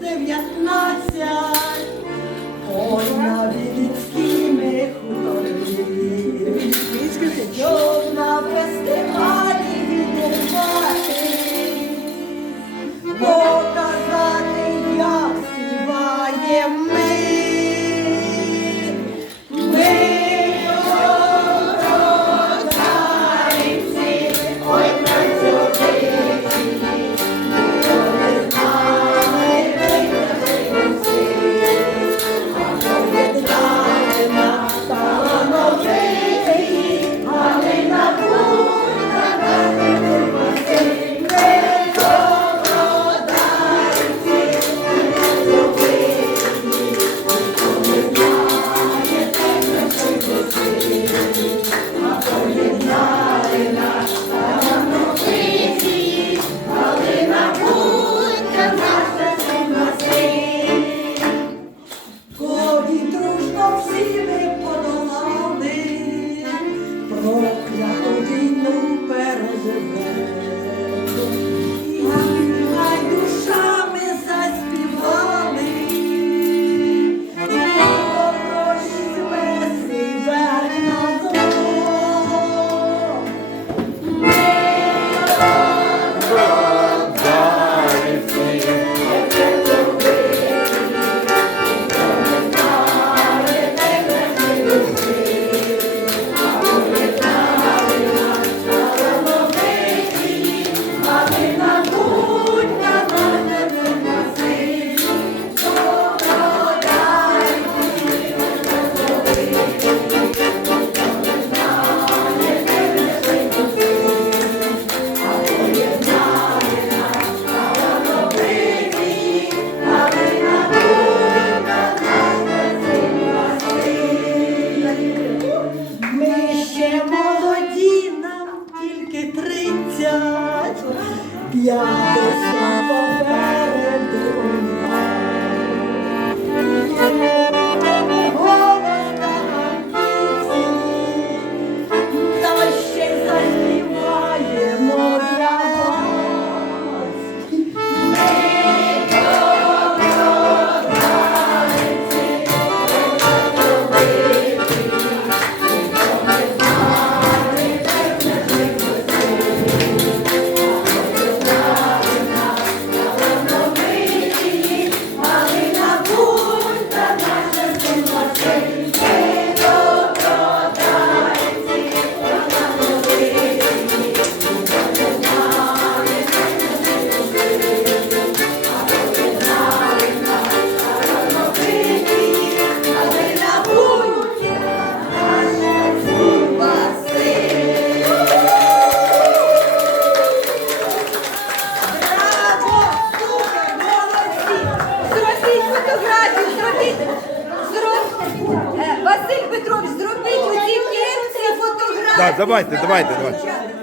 дев'ятнадцять, ой, навіть. Bundan sizi Hallelujah. Петрович, зробіть оці кепці фотографії. Так, давайте, давайте, давайте.